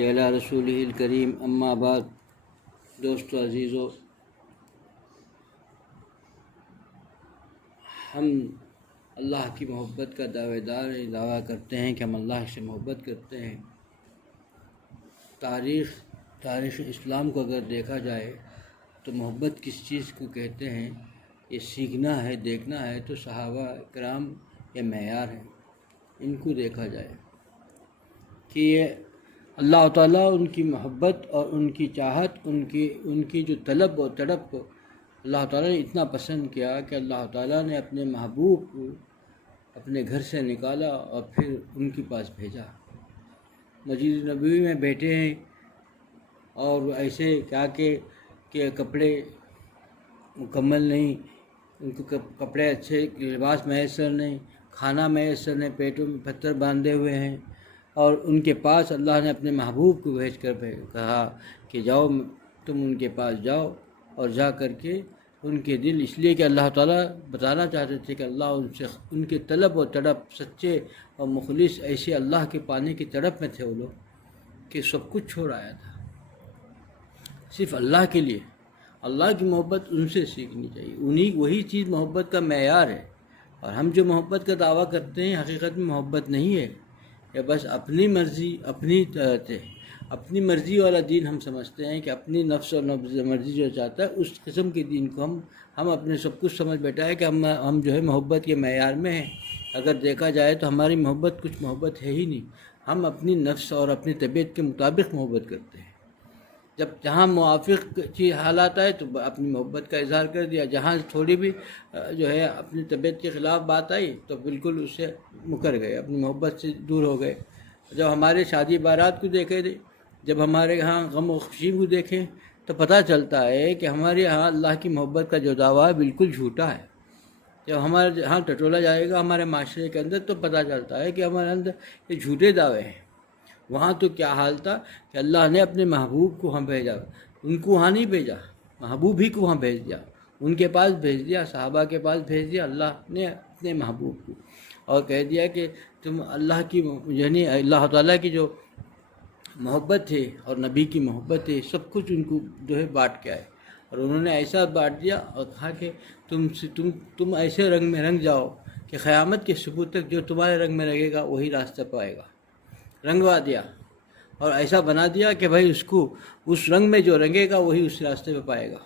علی رسول الکریم اما بعد، دوستو عزیزو، ہم اللہ کی محبت کا دعویٰ کرتے ہیں کہ ہم اللہ سے محبت کرتے ہیں۔ تاریخ اسلام کو اگر دیکھا جائے تو محبت کس چیز کو کہتے ہیں، یہ سیکھنا ہے، دیکھنا ہے تو صحابہ کرام یہ معیار ہیں۔ ان کو دیکھا جائے کہ یہ اللہ تعالیٰ ان کی محبت اور ان کی چاہت، ان کی جو طلب و تڑپ کو اللہ تعالیٰ نے اتنا پسند کیا کہ اللہ تعالیٰ نے اپنے محبوب کو اپنے گھر سے نکالا اور پھر ان کے پاس بھیجا۔ مسجد نبوی میں بیٹھے ہیں اور ایسے کیا کہ کپڑے مکمل نہیں، ان کو کپڑے اچھے، لباس میسر نہیں، کھانا میسر نہیں، پیٹوں میں پتھر باندھے ہوئے ہیں، اور ان کے پاس اللہ نے اپنے محبوب کو بھیج کر کہا کہ جاؤ، تم ان کے پاس جاؤ، اور جا کر کے ان کے دل، اس لیے کہ اللہ تعالیٰ بتانا چاہتے تھے کہ اللہ ان کے طلب و تڑپ، سچے اور مخلص ایسے اللہ کے پانے کی تڑپ میں تھے وہ لوگ کہ سب کچھ چھوڑ آیا تھا صرف اللہ کے لیے۔ اللہ کی محبت ان سے سیکھنی چاہیے، وہی چیز محبت کا معیار ہے۔ اور ہم جو محبت کا دعویٰ کرتے ہیں حقیقت میں محبت نہیں ہے، یہ بس اپنی مرضی، اپنی مرضی والا دین ہم سمجھتے ہیں کہ اپنی نفس اور مرضی جو چاہتا ہے اس قسم کے دین کو ہم اپنے سب کچھ سمجھ بیٹھا ہے کہ ہم جو ہے محبت کے معیار میں ہیں۔ اگر دیکھا جائے تو ہماری محبت کچھ محبت ہے ہی نہیں، ہم اپنی نفس اور اپنی طبیعت کے مطابق محبت کرتے ہیں۔ جہاں موافق کی حالات آئے تو اپنی محبت کا اظہار کر دیا، جہاں تھوڑی بھی جو ہے اپنی طبیعت کے خلاف بات آئی تو بالکل اس سے مکر گئے، اپنی محبت سے دور ہو گئے۔ جب ہمارے شادی بارات کو دیکھے تھے، جب ہمارے یہاں غم و خوشی کو دیکھیں تو پتہ چلتا ہے کہ ہمارے یہاں اللہ کی محبت کا جو دعویٰ ہے بالکل جھوٹا ہے۔ جب ہمارے یہاں ٹٹولا جائے گا ہمارے معاشرے کے اندر تو پتہ چلتا ہے کہ ہمارے اندر یہ جھوٹے دعوے ہیں۔ وہاں تو کیا حال تھا کہ اللہ نے اپنے محبوب کو وہاں بھیجا، ان کو وہاں نہیں بھیجا، محبوب ہی کو وہاں بھیج دیا، ان کے پاس بھیج دیا، صحابہ کے پاس بھیج دیا اللہ نے اپنے محبوب کو، اور کہہ دیا کہ تم اللہ کی، یعنی اللہ تعالیٰ کی جو محبت ہے اور نبی کی محبت ہے، سب کچھ ان کو جو ہے بانٹ کے آئے، اور انہوں نے ایسا بانٹ دیا اور کہا کہ تم ایسے رنگ میں رنگ جاؤ کہ قیامت کے صبح تک جو تمہارے رنگ میں رہے گا وہی راستہ پائے گا۔ رنگوا دیا اور ایسا بنا دیا کہ بھائی اس رنگ میں جو رنگے گا وہی اس راستے پہ پائے گا۔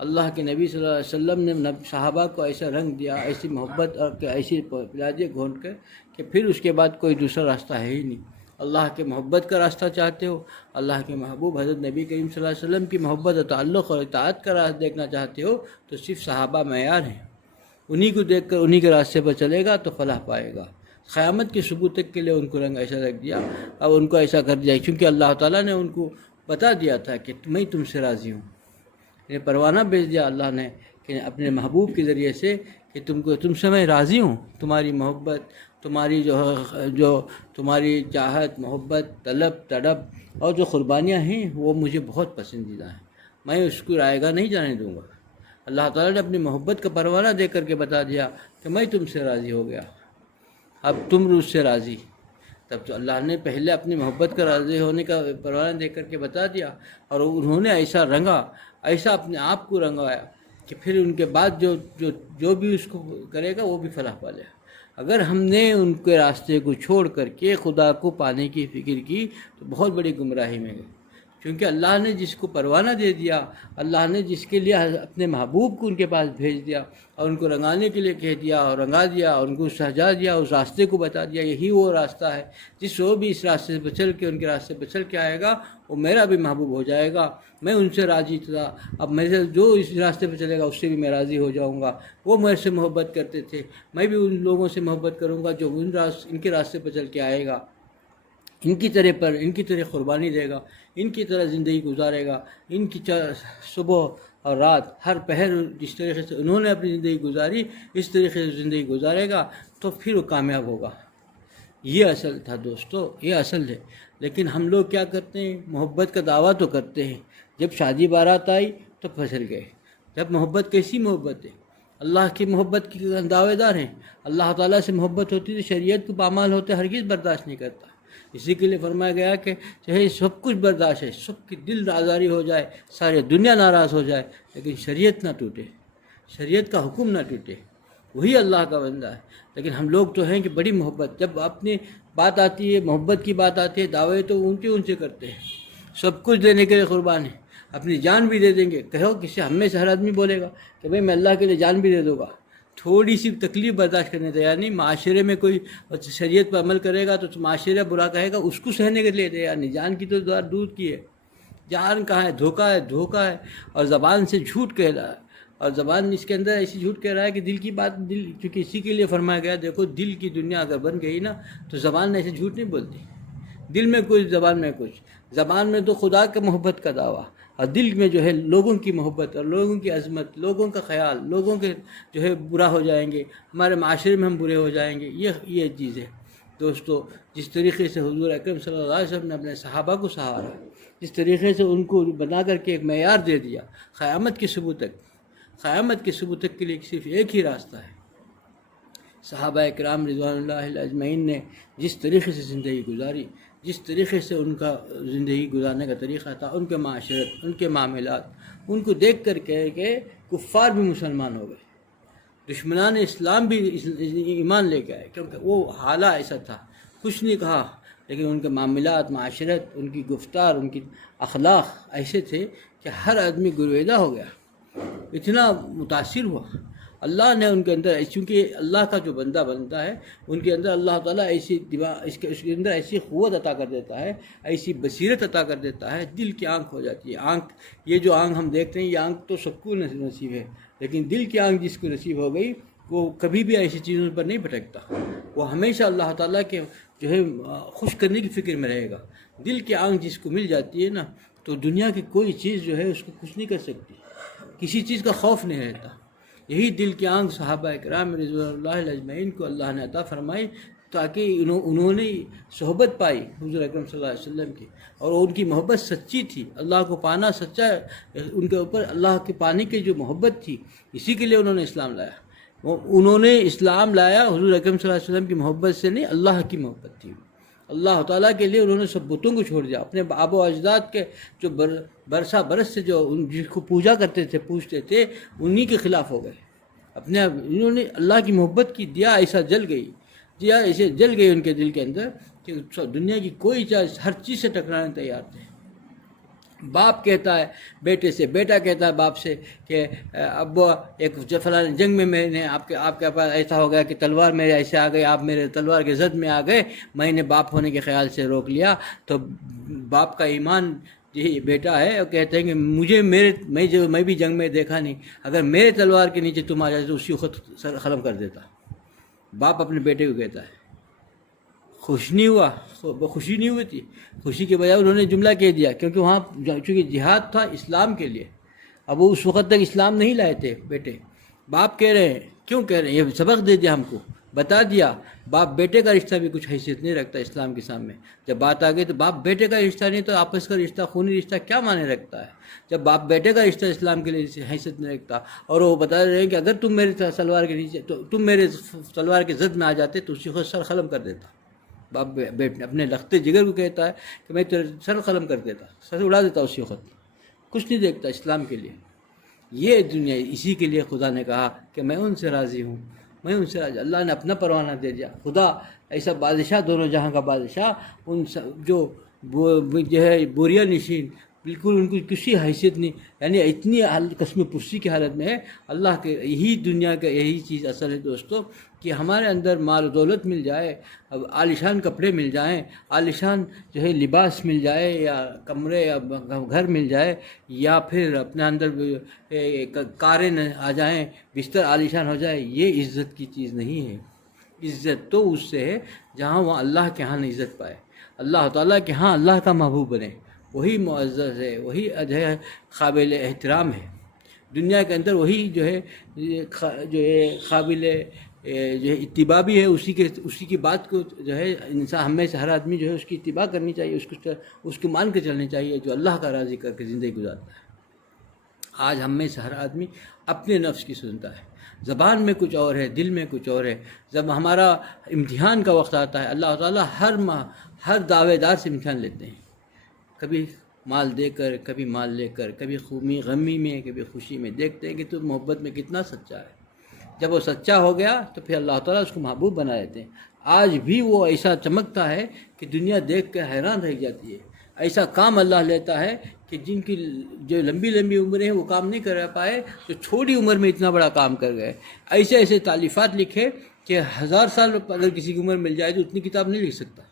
اللہ کے نبی صلی اللہ علیہ وسلم نے صحابہ کو ایسا رنگ دیا، ایسی محبت اور ایسی پلا دیا گھونٹ کر کہ پھر اس کے بعد کوئی دوسرا راستہ ہے ہی نہیں۔ اللہ کے محبت کا راستہ چاہتے ہو، اللہ کے محبوب حضرت نبی کریم صلی اللہ علیہ وسلم کی محبت و تعلق اور اطاعت کا راستہ دیکھنا چاہتے ہو تو صرف صحابہ معیار ہیں، انہی کو دیکھ کر انہی کے راستے پر چلے گا تو فلاح پائے گا۔ قیامت کے صبح تک کے لیے ان کو رنگ ایسا رکھ دیا، اب ان کو ایسا کر دیا کیونکہ اللہ تعالیٰ نے ان کو بتا دیا تھا کہ میں تم سے راضی ہوں۔ یعنی پروانہ بھیج دیا اللہ نے کہ اپنے محبوب کے ذریعے سے کہ تم سے میں راضی ہوں، تمہاری محبت، تمہاری جو تمہاری چاہت، محبت، طلب، تڑپ اور جو قربانیاں ہیں وہ مجھے بہت پسندیدہ ہیں، میں اس کو رائے گاہ نہیں جانے دوں گا۔ اللہ تعالیٰ نے اپنی محبت کا پروانہ دے کر کے بتا دیا کہ میں تم سے راضی ہو گیا، اب تم مجھ سے راضی۔ تب تو اللہ نے پہلے اپنی محبت کا راضی ہونے کا پروانہ دے کر کے بتا دیا، اور انہوں نے ایسا رنگا، ایسا اپنے آپ کو رنگوایا کہ پھر ان کے بعد جو بھی اس کو کرے گا وہ بھی فلاح پا لے۔ اگر ہم نے ان کے راستے کو چھوڑ کر کے خدا کو پانے کی فکر کی تو بہت بڑی گمراہی میں گئے، کیونکہ اللہ نے جس کو پروانہ دے دیا، اللہ نے جس کے لیے اپنے محبوب کو ان کے پاس بھیج دیا اور ان کو رنگانے کے لیے کہہ دیا اور رنگا دیا اور ان کو سجا دیا، اس راستے کو بتا دیا، یہی وہ راستہ ہے جس وہ بھی اس راستے سے چل کے، ان کے راستے پہ چل کے آئے گا وہ میرا بھی محبوب ہو جائے گا۔ میں ان سے راضی تھا، اب میرے جو اس راستے پہ چلے گا اس سے بھی میں راضی ہو جاؤں گا۔ وہ میرے سے محبت کرتے تھے، میں بھی ان لوگوں سے محبت کروں گا جو ان کے راستے پہ چل کے آئے گا، ان کی طرح قربانی دے گا، ان کی طرح زندگی گزارے گا، ان کی صبح اور رات ہر پہر جس طریقے سے انہوں نے اپنی زندگی گزاری اس طریقے سے زندگی گزارے گا تو پھر وہ کامیاب ہوگا۔ یہ اصل تھا دوستو، یہ اصل ہے۔ لیکن ہم لوگ کیا کرتے ہیں، محبت کا دعویٰ تو کرتے ہیں، جب شادی بارات آئی تو پھسل گئے۔ جب محبت کیسی محبت ہے، اللہ کی محبت کی دعوے دار ہیں، اللہ تعالیٰ سے محبت ہوتی تو شریعت کو پامال ہوتے ہرگز برداشت نہیں کرتا۔ اسی کے لیے فرمایا گیا کہ چاہے سب کچھ برداشت ہے، سب کی دل آزاری ہو جائے، ساری دنیا ناراض ہو جائے، لیکن شریعت نہ ٹوٹے، شریعت کا حکم نہ ٹوٹے، وہی اللہ کا بندہ ہے۔ لیکن ہم لوگ تو ہیں کہ بڑی محبت، جب اپنی بات آتی ہے، محبت کی بات آتی ہے، دعوے تو اونچے کرتے ہیں، سب کچھ دینے کے لیے قربان ہیں، اپنی جان بھی دے دیں گے۔ کہو کسی ہم میں سے ہر آدمی بولے گا کہ بھئی میں اللہ کے لیے جان بھی دے دوں گا، تھوڑی سی تکلیف برداشت کرنے تیار نہیں۔ معاشرے میں کوئی شریعت پر عمل کرے گا تو معاشرہ برا کہے گا، اس کو سہنے کے لیے تیار نہیں۔ جان کی تو دور کی ہے، جان کہاں ہے، دھوکہ ہے، اور زبان سے جھوٹ کہہ رہا ہے، اور زبان اس کے اندر ایسی جھوٹ کہہ رہا ہے کہ دل کی بات چونکہ اسی کے لیے فرمایا گیا، دیکھو دل کی دنیا اگر بن گئی نا تو زبان ایسے جھوٹ نہیں بولتی، دل میں کچھ زبان میں کچھ، زبان میں تو خدا کے محبت کا دعویٰ، اور دل میں جو ہے لوگوں کی محبت اور لوگوں کی عظمت، لوگوں کا خیال، لوگوں کے جو ہے برا ہو جائیں گے، ہمارے معاشرے میں ہم برے ہو جائیں گے، یہ چیز ہے۔ دوستو، جس طریقے سے حضور اکرم صلی اللہ علیہ وسلم نے اپنے صحابہ کو سہارا، جس طریقے سے ان کو بنا کر کے ایک معیار دے دیا، قیامت کے صبح تک کے لیے صرف ایک ہی راستہ ہے۔ صحابہ کرام رضوان اللہ اجمعین نے جس طریقے سے زندگی گزاری، جس طریقے سے ان کا زندگی گزارنے کا طریقہ تھا، ان کے معاشرت، ان کے معاملات، ان کو دیکھ کر کہ کفار بھی مسلمان ہو گئے، دشمنان اسلام بھی ایمان لے کے آئے، کیونکہ وہ حالہ ایسا تھا، کچھ نہیں کہا، لیکن ان کے معاملات، معاشرت، ان کی گفتار، ان کی اخلاق ایسے تھے کہ ہر آدمی گرویدہ ہو گیا، اتنا متاثر ہوا۔ اللہ نے ان کے اندر، چونکہ اللہ کا جو بندہ بنتا ہے ان کے اندر اللہ تعالیٰ ایسی دماغ، اس کے اندر ایسی قوت عطا کر دیتا ہے، ایسی بصیرت عطا کر دیتا ہے، دل کی آنکھ ہو جاتی ہے۔ آنکھ، یہ جو آنکھ ہم دیکھتے ہیں، یہ آنکھ تو سب کو نصیب ہے، لیکن دل کی آنکھ جس کو نصیب ہو گئی وہ کبھی بھی ایسی چیزوں پر نہیں بھٹکتا، وہ ہمیشہ اللہ تعالیٰ کے جو ہے خوش کرنے کی فکر میں رہے گا۔ دل کی آنکھ جس کو مل جاتی ہے نا، تو دنیا کی کوئی چیز جو ہے اس کو خوش نہیں کر سکتی، کسی چیز کا خوف نہیں رہتا۔ یہی دل کی آنکھ صحابہ کرام رضوان اللہ اجمعین کو اللہ نے عطا فرمائی، تاکہ انہوں نے صحبت پائی حضور اکرم صلی اللہ علیہ وسلم کی، اور ان کی محبت سچی تھی، اللہ کو پانا سچا، ان کے اوپر اللہ کے پانے کی جو محبت تھی، اسی کے لیے انہوں نے اسلام لایا۔ انہوں نے اسلام لایا حضور اکرم صلی اللہ علیہ وسلم کی محبت سے نہیں، اللہ کی محبت تھی۔ اللہ تعالیٰ کے لیے انہوں نے سب بتوں کو چھوڑ دیا، اپنے آبا و اجداد کے جو برس سے جو جس کو پوجا کرتے تھے، پوجتے تھے، انہی کے خلاف ہو گئے۔ انہوں نے اللہ کی محبت کی دیا ایسا جل گئی ان کے دل کے اندر کہ دنیا کی کوئی چیز، ہر چیز سے ٹکرانے تیار تھے۔ باپ کہتا ہے بیٹے سے، بیٹا کہتا ہے باپ سے کہ ابا ایک فلاں جنگ میں میں نے آپ کے پاس ایسا ہو گیا کہ تلوار میرے ایسے آ گئی، آپ میرے تلوار کے زد میں آ گئے، میں نے باپ ہونے کے خیال سے روک لیا۔ تو باپ کا ایمان یہ بیٹا ہے، اور کہتے ہیں کہ میں بھی جنگ میں دیکھا نہیں، اگر میرے تلوار کے نیچے تم آ جاتے تو اسی وقت سر ختم کر دیتا۔ باپ اپنے بیٹے کو کہتا ہے، خوش نہیں ہوا، خوشی نہیں ہوئی تھی، خوشی کے بجائے انہوں نے جملہ کہہ دیا، کیونکہ وہاں چونکہ جہاد تھا اسلام کے لیے، اب وہ اس وقت تک اسلام نہیں لائے تھے بیٹے۔ باپ کہہ رہے ہیں، کیوں کہہ رہے ہیں، یہ سبق دے دیا ہم کو، بتا دیا۔ باپ بیٹے کا رشتہ بھی کچھ حیثیت نہیں رکھتا اسلام کے سامنے، جب بات آ گئی تو باپ بیٹے کا رشتہ نہیں تو آپس کا رشتہ، خونی رشتہ کیا معنی رکھتا ہے، جب باپ بیٹے کا رشتہ اسلام کے لیے حیثیت نہیں رکھتا۔ اور وہ بتا رہے ہیں کہ اگر تم میرے تلوار کے نیچے، تو تم میرے تلوار کے زد میں آ جاتے تو اسی وقت سر ختم کر دیتا۔ باپ اپنے لختے جگر کو کہتا ہے کہ میں تیرے سر ختم کر دیتا، سر اڑا دیتا اسی وقت، کچھ نہیں دیکھتا اسلام کے لیے۔ یہ دنیا، اسی کے لیے خدا نے کہا کہ میں ان سے راضی ہوں، میں ان سے راضی۔ اللہ نے اپنا پروانہ دے دیا۔ خدا ایسا بادشاہ، دونوں جہاں کا بادشاہ، ان جو ہے بوریا نشین، بالکل ان کو کسی حیثیت نہیں، یعنی اتنی قسم پرسی کی حالت میں ہے۔ اللہ کے یہی دنیا کا یہی چیز اصل ہے دوستو، کہ ہمارے اندر مال و دولت مل جائے، اب عالیشان کپڑے مل جائیں، عالیشان جو ہے لباس مل جائے، یا کمرے یا گھر مل جائے، یا پھر اپنے اندر کاریں آ جائیں، بستر عالیشان ہو جائے، یہ عزت کی چیز نہیں ہے۔ عزت تو اس سے ہے جہاں وہ اللہ کے ہاں عزت پائے، اللہ تعالیٰ کے ہاں اللہ کا محبوب بنے، وہی معزز ہے، وہی قابل احترام ہے۔ دنیا کے اندر وہی جو ہے قابل جو ہے اتباع بھی ہے، اسی کی بات کو جو ہے انسان، ہم میں سے ہر آدمی جو ہے اس کی اتباع کرنی چاہیے، اس کو مان کے چلنی چاہیے، جو اللہ کا راضی کر کے زندگی گزارتا ہے۔ آج ہم میں سے ہر آدمی اپنے نفس کی سنتا ہے، زبان میں کچھ اور ہے، دل میں کچھ اور ہے۔ جب ہمارا امتحان کا وقت آتا ہے، اللہ تعالیٰ ہر ماہ ہر دعوے دار سے امتحان لیتے ہیں، کبھی مال دے کر، کبھی مال لے کر، کبھی غمی میں، کبھی خوشی میں، دیکھتے ہیں کہ تو محبت میں کتنا سچا ہے۔ جب وہ سچا ہو گیا تو پھر اللہ تعالیٰ اس کو محبوب بنا دیتے ہیں۔ آج بھی وہ ایسا چمکتا ہے کہ دنیا دیکھ کے حیران رہ جاتی ہے۔ ایسا کام اللہ لیتا ہے کہ جن کی جو لمبی لمبی عمریں ہیں وہ کام نہیں کر پائے، تو چھوٹی عمر میں اتنا بڑا کام کر گئے۔ ایسے ایسے تالیفات لکھے کہ 1000 سال اگر کسی کی عمر مل جائے تو اتنی کتاب نہیں لکھ سکتا،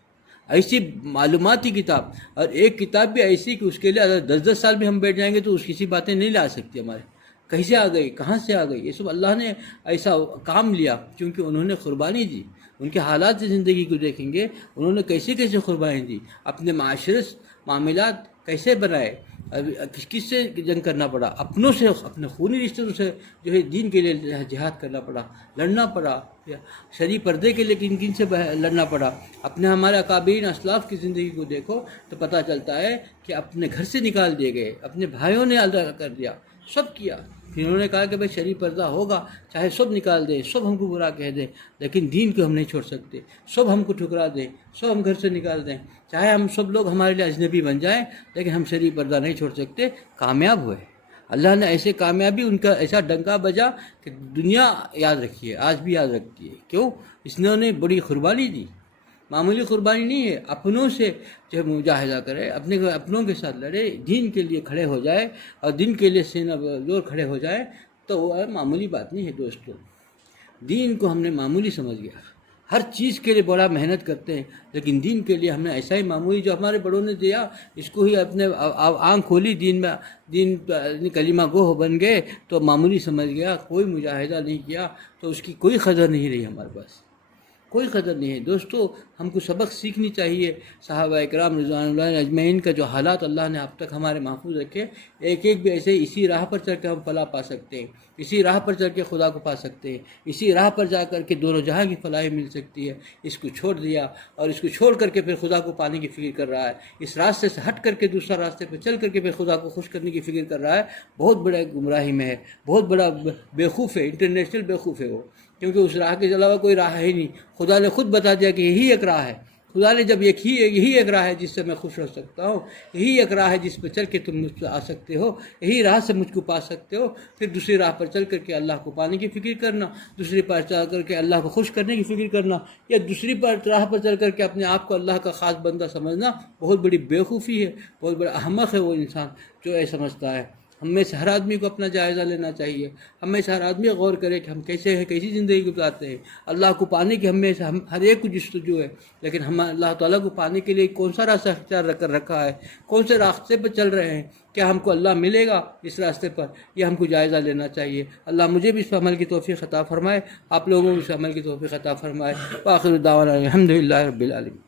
ایسی معلوماتی کتاب، اور ایک کتاب بھی ایسی کہ اس کے لیے اگر 10 سال بھی ہم بیٹھ جائیں گے تو اس کسی باتیں نہیں لا سکتی ہمارے، کیسے آ گئی، کہاں سے آ گئی، یہ سب اللہ نے ایسا کام لیا کیونکہ انہوں نے قربانی دی۔ ان کے حالات سے زندگی کو دیکھیں گے، انہوں نے کیسے کیسے قربانی دی، اپنے معاملات کیسے بنائے، کس سے جنگ کرنا پڑا، اپنوں سے، اپنے خونی رشتوں سے جو ہے دین کے لیے جہاد کرنا پڑا، لڑنا پڑا، شرعی پردے کے لیے کن کن سے لڑنا پڑا۔ اپنے ہمارے اکابرین اسلاف کی زندگی کو دیکھو تو پتہ چلتا ہے کہ اپنے گھر سے نکال دیے گئے، اپنے بھائیوں نے الگ کر دیا، سب کیا۔ پھر انہوں نے کہا کہ بھائی شرعی پردہ ہوگا، چاہے سب نکال دیں، سب ہم کو برا کہہ دیں، لیکن دین کو ہم نہیں چھوڑ سکتے، سب ہم کو ٹھکرا دیں، سب ہم گھر سے نکال دیں، چاہے ہم سب لوگ ہمارے لیے اجنبی بن جائیں، لیکن ہم شرعی پردہ نہیں چھوڑ سکتے۔ کامیاب ہوئے، اللہ نے ایسے کامیابی، ان کا ایسا ڈنکا بجا کہ دنیا یاد رکھی ہے، آج بھی یاد رکھتی ہے۔ کیوں؟ اس نے بڑی قربانی دی، معمولی قربانی نہیں ہے، اپنوں سے جو مجاہدہ کرے، اپنوں کے ساتھ لڑے، دین کے لیے کھڑے ہو جائے اور دین کے لیے سینہ زور کھڑے ہو جائے، تو وہ معمولی بات نہیں ہے۔ دوستو، دین کو ہم نے معمولی سمجھ گیا، ہر چیز کے لیے بڑا محنت کرتے ہیں، لیکن دین کے لیے ہم نے ایسا ہی معمولی جو ہمارے بڑوں نے دیا، اس کو ہی اپنے آنکھ کھولی، دین کلمہ گو بن گئے تو معمولی سمجھ گیا، کوئی مجاہدہ نہیں کیا تو اس کی کوئی قدر نہیں رہی ہمارے پاس، کوئی قدر نہیں ہے۔ دوستو، ہم کو سبق سیکھنی چاہیے صحابہ اکرام رضوان اللہ اجمعین کا، جو حالات اللہ نے اب تک ہمارے محفوظ رکھے، ایک ایک بھی ایسے اسی راہ پر چل کے ہم فلاح پا سکتے ہیں، اسی راہ پر چل کے خدا کو پا سکتے ہیں، اسی راہ پر جا کر کے دونوں جہاں کی فلاح مل سکتی ہے۔ اس کو چھوڑ دیا اور اس کو چھوڑ کر کے پھر خدا کو پانے کی فکر کر رہا ہے، اس راستے سے ہٹ کر کے دوسرا راستے پہ چل کر کے پھر خدا کو خوش کرنے کی فکر کر رہا ہے، بہت بڑا گمراہی میں ہے، بہت بڑا بیوقوف ہے، انٹرنیشنل بیوقوف ہے وہ، کیونکہ اس راہ کے علاوہ کوئی راہ ہے ہی نہیں۔ خدا نے خود بتا دیا کہ یہی ایک راہ ہے، خدا نے جب یہی ایک راہ ہے جس سے میں خوش ہو سکتا ہوں، یہی ایک راہ ہے جس پہ چل کے تم مجھ پہ آ سکتے ہو، یہی راہ سے مجھ کو پا سکتے ہو، پھر دوسری راہ پر چل کر کے اللہ کو پانے کی فکر کرنا، دوسری پر چل کر کے اللہ کو خوش کرنے کی فکر کرنا، یا دوسری راہ پر چل کر کے اپنے آپ کو اللہ کا خاص بندہ سمجھنا، بہت بڑی بیوقوفی ہے، بہت بڑا احمق ہے وہ انسان جو ایسا سمجھتا ہے۔ ہم میں سے ہر آدمی کو اپنا جائزہ لینا چاہیے، ہم میں سے ہر آدمی غور کرے کہ ہم کیسی زندگی گزارتے ہیں۔ اللہ کو پانے کی ہم میں سے ہر ایک کو جستجو ہے، لیکن ہم اللہ تعالیٰ کو پانے کے لیے کون سا راستہ اختیار کر رکھا ہے، کون سے راستے پر چل رہے ہیں، کیا ہم کو اللہ ملے گا اس راستے پر، یہ ہم کو جائزہ لینا چاہیے۔ اللہ مجھے بھی اس عمل کی توفیق عطا فرمائے، آپ لوگوں کو اس عمل کی توفیق عطا فرمائے۔ وآخر دعوانا الحمدللہ رب العالمین۔